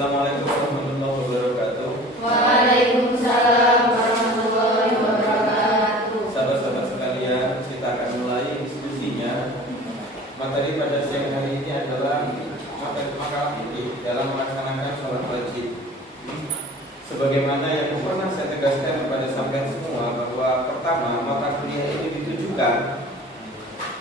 Assalamualaikum warahmatullahi wabarakatuh. Waalaikumsalam warahmatullahi wabarakatuh. Sahabat-sahabat sekalian, kita akan mulai diskusinya. Materi pada siang hari ini adalah materi makalah fikih dalam melaksanakan sholat wajib. Sebagaimana yang pernah saya tegaskan kepada sampean semua, bahwa pertama, mata kuliah ini ditujukan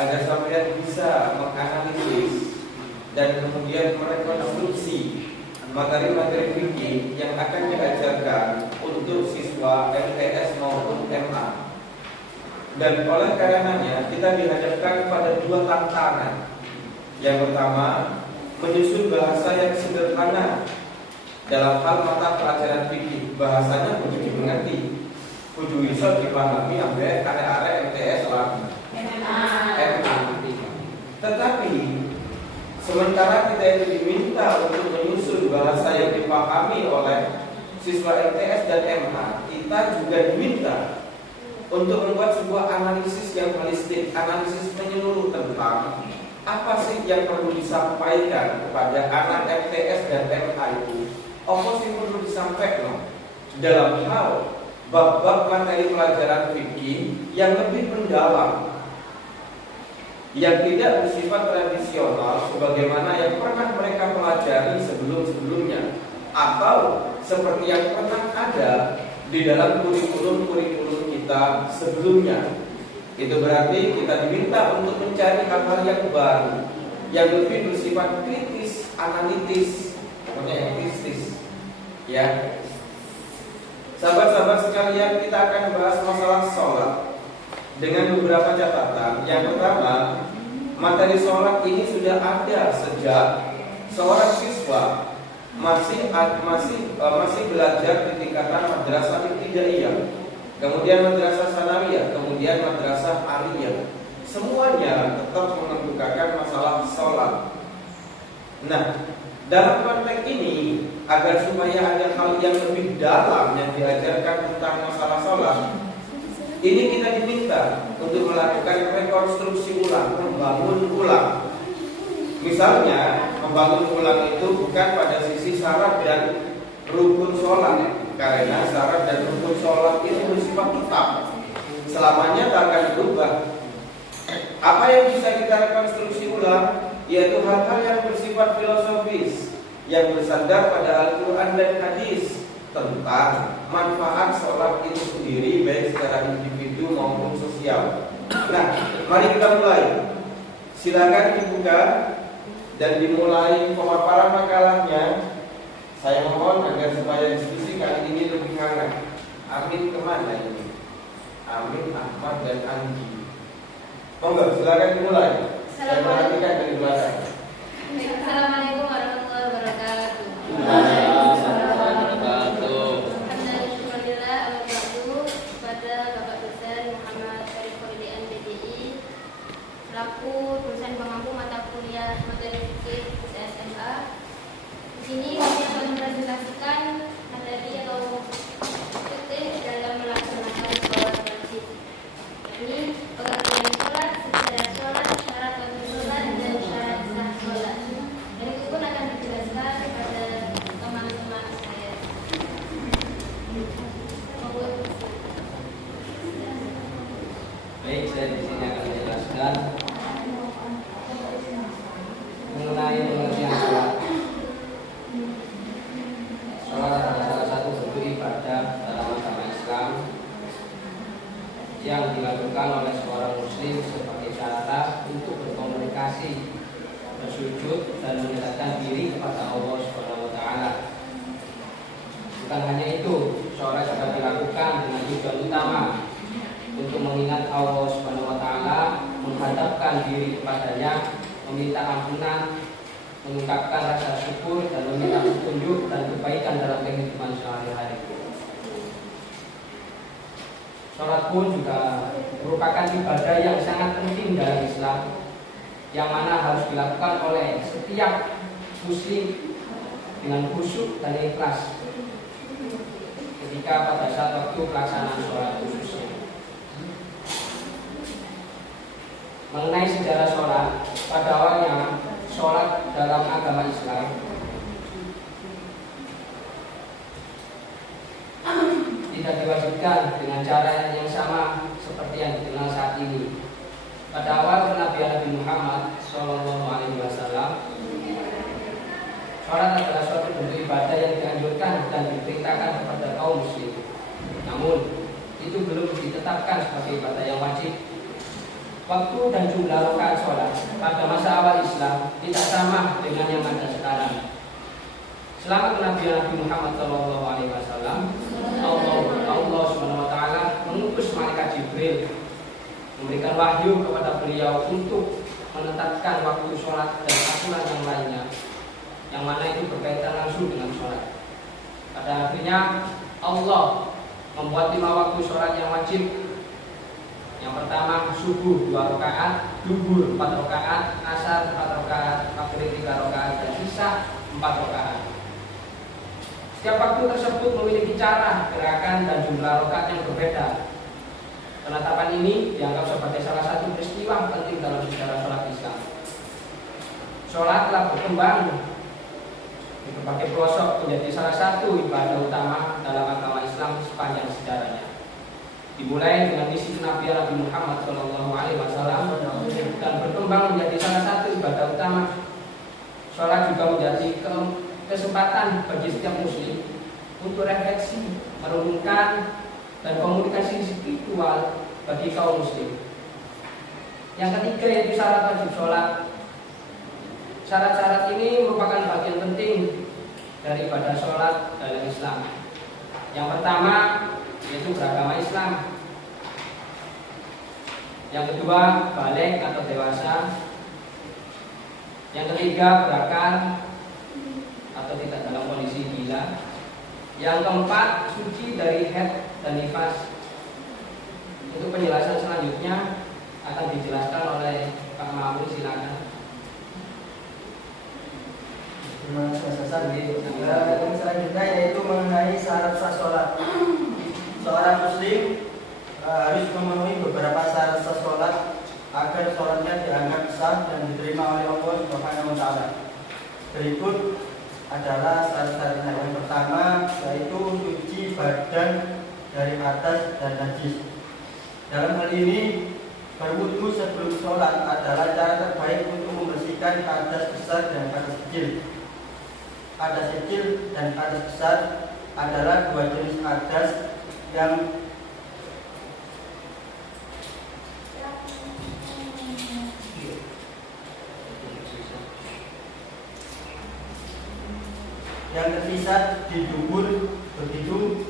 agar sampean bisa menganalisis dan kemudian merekonstruksi materi-materi fikih yang akan diajarkan untuk siswa MTS maupun MA. Dan oleh karenanya kita dihadapkan pada dua tantangan. Yang pertama, menyusun bahasa yang sederhana dalam hal mata pelajaran fikih. Bahasanya kudu dimengerti, kudu bisa dipahami sampai arek-arek MTS lah, MA. Tetapi sementara kita itu diminta untuk menyusun bahasa yang dipahami oleh siswa MTS dan MA, kita juga diminta untuk membuat sebuah analisis yang holistik, analisis menyeluruh tentang apa sih yang perlu disampaikan kepada anak MTS dan MA itu. Apa sih perlu disampaikan dalam hal bab-bab materi pelajaran fikih yang lebih mendalam, yang tidak bersifat tradisional sebagaimana yang pernah mereka pelajari sebelum-sebelumnya, atau seperti yang pernah ada di dalam kurikulum kita sebelumnya. Itu berarti kita diminta untuk mencari hal-hal yang baru, yang lebih bersifat kritis, analitis, pokoknya yang kritis. Ya, sahabat-sahabat sekalian, kita akan bahas masalah sholat dengan beberapa catatan. Yang pertama, materi sholat ini sudah ada sejak seorang siswa masih belajar di tingkatan madrasah ibtidaiyah, kemudian madrasah sanawiyah, kemudian madrasah aliyah. Semuanya tetap mengemukakan masalah sholat. Nah, dalam konteks ini, agar supaya ada hal yang lebih dalam yang diajarkan tentang masalah sholat, ini kita diminta untuk melakukan rekonstruksi ulang, membangun ulang. Misalnya, membangun ulang itu bukan pada sisi syarat dan rukun sholat, karena syarat dan rukun sholat itu bersifat tetap, selamanya tak akan berubah. Apa yang bisa kita rekonstruksi ulang, yaitu hal-hal yang bersifat filosofis, yang bersandar pada Al-Quran dan hadis tentang manfaat sholat itu sendiri, baik secara individu maupun sosial. Nah, mari kita mulai. Silakan dibuka dan dimulai pemaparan makalahnya. Saya mohon agar supaya diskusi kali ini lebih hangat. Amin kemana ini? Amin, Ahmad dan Andi. Monggo, silakan dimulai. Saya perhatikan dari belakang. Assalamualaikum warahmatullahi wabarakatuh. Alhamdulillah, kepada Bapak dosen Muhammad Arif Kholidian BDI selaku dosen pengampu mata kuliah materi fikih SMA. Di sini saya akan mempresentasikan materi atau fikih dalam melaksanakan sholat wajib. Ini pengertian sholat, sejarah sholat, syarat wajib sholat, dan syarat sah sholat. Dan itu pun akan dijelaskan kepada teman-teman saya. Baik, saya di sini akan menjelaskan mengenai pengertian sholat. Sholat adalah salah satu bentuk ibadah dalam agama Islam yang dilakukan oleh seorang muslim sebagai cara untuk berkomunikasi, bersujud dan mendekatkan diri kepada Allah Subhanahu wa taala. Bukan hanya itu, sholat juga dilakukan dengan tujuan utama untuk mengingat Allah Subhanahu wa taala, menghadapkan diri kepadanya, meminta ampunan, mengungkapkan rasa syukur dan meminta petunjuk dan kebaikan dalam kehidupan sehari-hari. Sholat pun juga merupakan ibadah yang sangat penting dalam Islam, yang mana harus dilakukan oleh setiap muslim dengan khusyuk dan ikhlas ketika pada saat waktu pelaksanaan sholat khususnya. Mengenai sejarah sholat, pada awalnya sholat dalam agama Islam tidak diwajibkan dengan cara yang sama seperti yang dikenal saat ini. Pada awal kenabian Nabi Muhammad SAW, sholat adalah suatu bentuk ibadah yang dianjurkan dan diperintahkan kepada kaum muslim. Namun, itu belum ditetapkan sebagai ibadah yang wajib. Waktu dan jumlah rakaat sholat pada masa awal Islam tidak sama dengan yang ada sekarang. Selama kenabian Nabi Muhammad SAW, Allah SWT mengutus malaikat Jibril memberikan wahyu kepada beliau untuk menetapkan waktu sholat dan aturan yang lainnya, yang mana itu berkaitan langsung dengan sholat. Pada akhirnya Allah membuat 5 waktu sholat yang wajib. Yang pertama subuh 2 rakaat, duhur 4 rakaat, asar 4 rakaat, maghrib 3 rakaat, dan isya 4 rakaat. Setiap waktu tersebut memiliki cara, gerakan, dan jumlah rakaat yang berbeda. Penetapan ini dianggap sebagai salah satu peristiwa penting dalam sejarah sholat Islam. Sholat telah berkembang di berbagai pelosok menjadi salah satu ibadah utama dalam agama Islam sepanjang sejarahnya. Dimulai dengan misi kenabian Nabi Muhammad SAW dan berkembang menjadi salah satu ibadah utama. Sholat juga menjadi kesempatan bagi setiap muslim untuk refleksi, merenungkan, dan komunikasi spiritual bagi kaum muslim. Yang ketiga yaitu syarat wajib sholat. Syarat-syarat ini merupakan bagian penting dari ibadah sholat dalam Islam. Yang pertama yaitu beragama Islam. Yang kedua balik atau dewasa. Yang ketiga berakal atau tidak dalam kondisi gila. Yang keempat suci dari haid dan nifas. Untuk penjelasan selanjutnya akan dijelaskan oleh Pak Mahmud, silakan. Terima kasih. Yang selanjutnya yaitu mengenai syarat sah sholat. Seorang muslim harus memenuhi beberapa syarat sah sholat agar sholatnya dianggap sah dan diterima oleh Allah Subhanahu wa Ta'ala. Berikut adalah syarat-syaratnya. Yang pertama yaitu suci badan dari atas dan najis. Dalam hal ini berwudu sebelum sholat adalah cara terbaik untuk membersihkan hadas besar dan hadas kecil. Hadas kecil dan hadas besar adalah 2 jenis hadas yang tersisa di dubur, begitu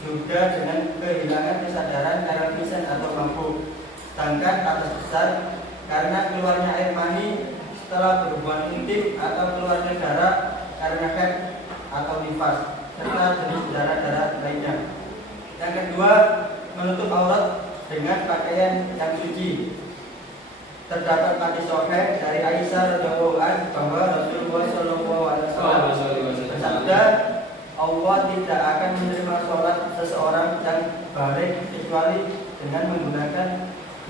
juga dengan kehilangan kesadaran karena pingsan atau mabuk. Sedangkan hadas besar karena keluarnya air mani setelah berhubungan intim atau keluarnya darah karena haid atau nifas serta jenis darah-darah lainnya. Yang kedua, menutup aurat dengan pakaian yang suci. Terdapat hadis sahih dari Aisyah radhiyallahu anha bahwa Rasulullah sallallahu alaihi wasallam bersabda, Allah tidak akan menerima sholat seseorang yang balik kecuali dengan menggunakan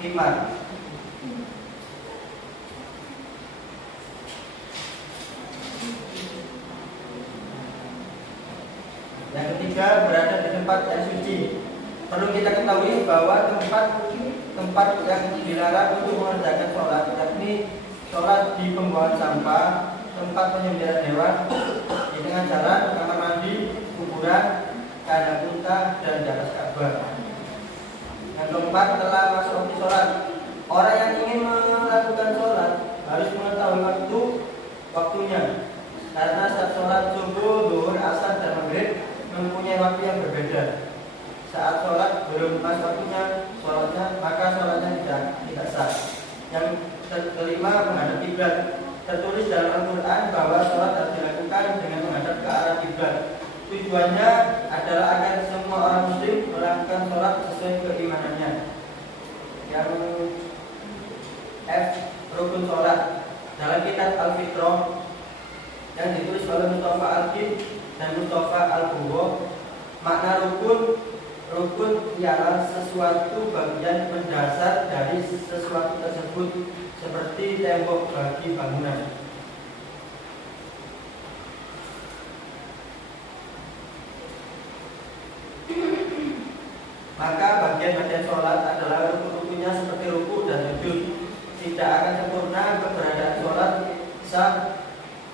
khimar. Yang ketiga, berada di tempat yang suci. Perlu kita ketahui bahwa tempat yang dilarang untuk mengerjakan sholat, yakni sholat di pembuangan sampah, tempat penyembelihan hewan, di tengah jalan, kamar mandi, kuburan, kandang unta, dan di atas Ka'bah. Yang keempat, telah masuk waktu sholat. Orang yang ingin melakukan sholat harus mengetahui waktunya, karena saat sholat subuh, zuhur, asar, dan maghrib mempunyai waktu yang berbeda. Saat sholat belum pas waktunya maka sholatnya tidak sah. Yang kelima, menghadap kiblat. Tertulis dalam Al-Quran bahwa sholat harus dilakukan dengan menghadap ke arah kiblat. Tujuannya adalah agar semua orang muslim melakukan sholat sesuai keimanannya. Yang F, rukun sholat. Dalam kitab Al-Fitrah yang ditulis oleh Mustafa Al-Qib dan Mustafa Al-Buwa, makna rukun ialah sesuatu bagian mendasar dari sesuatu tersebut, seperti tembok bagi bangunan. bagian-bagian sholat adalah rukun-rukunnya seperti ruku dan sujud. Tidak akan sempurna keberadaan sholat sah,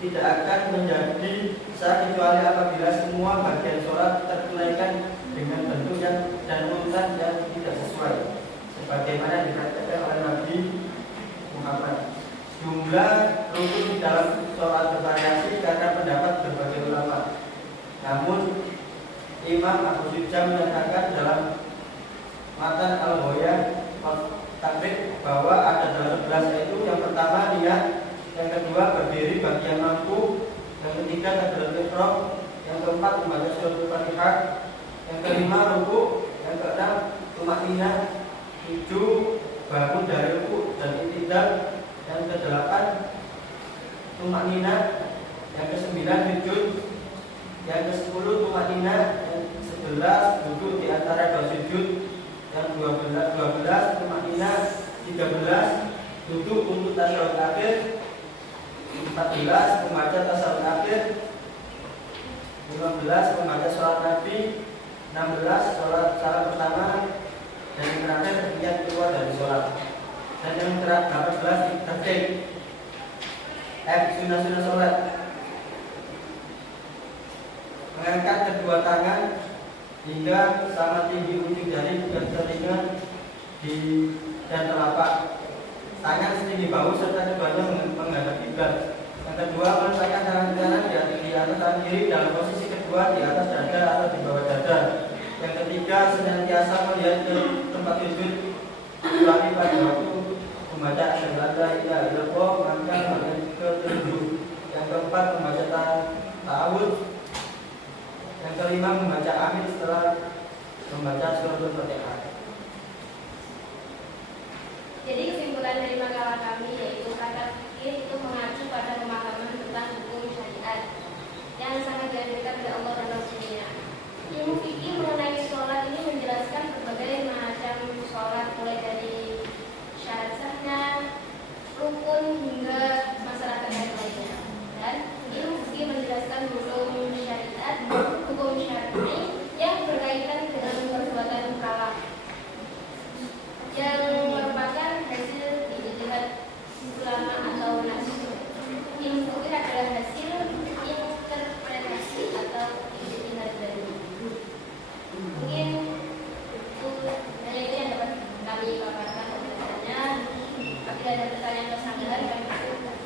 tidak akan menjadi sah kecuali apabila semua bagian sholat tertunaikan dengan bentuk dan urutan yang tidak sesuai, sebagaimana dikatakan oleh Nabi Muhammad. Jumlah rukun di dalam sholat bervariasi karena pendapat berbagai ulama. Namun Imam Abu Syuja menyatakan dalam Matan Al-Ghoya Takrib bahwa ada 12, yaitu yang pertama niat, yang kedua berdiri bagi yang mampu, yang ketiga takbiratul ihram, yang keempat membaca suratul Fatihah, yang kelima ruku, yang keenam tumakninah, 7 bangun dari ruku dan i'tidal, yang ke-8 tumakninah, yang ke-9 sujud, yang ke-10 tumakninah, yang ke-11 duduk di antara dua sujud, yang 12 tumakninah, 13 duduk untuk tasyahud akhir, 14 membaca tasyahud akhir, 15 membaca sholat Nabi, 16 sholat salam pertama, dan yang terakhir niat keluar dari sholat. Dan yang ke-18 tertib sunnah-sunnah sholat, mengangkat kedua tangan hingga sama tinggi ujung jari dan telinga dan telapak tangan setinggi bahu serta keduanya menghadap kiblat. Yang kedua, meletakkan tangan kanan di atas tangan kiri dalam posisi kedua di atas dada atau di bawah dada. Yang ketiga, senantiasa melihat ke tempat sujud ulangi pada waktu membaca asyhadu an la ilaha illallah, maka bagian ke-7. Yang keempat, membaca ta'awudz. Yang kelima, membaca amin setelah membaca suratul Fatihah. Jadi kesimpulan dari makalah kami yaitu kata fikih itu mengacu pada pemahaman tentang hukum syariat yang sangat dianjurkan oleh Allah dan Rasulnya. Ilmu fikih mengenai sholat ini menjelaskan berbagai macam sholat, mulai dari syarat sahnya, rukun hingga masyarakat yang lainnya. Dan ilmu fikih menjelaskan hukum syariat, hukum syar'i yang berkaitan dengan perbuatan mukallaf yang merupakan hasil ijtihad ulama atau nas. Ilmu fikih adalah hasil interpretasi atau ijtihad dari. Mungkin itu hanya itu yang dapat kami paparkan penjelasannya. Apabila ada pertanyaan atau sanggahan kami persilakan.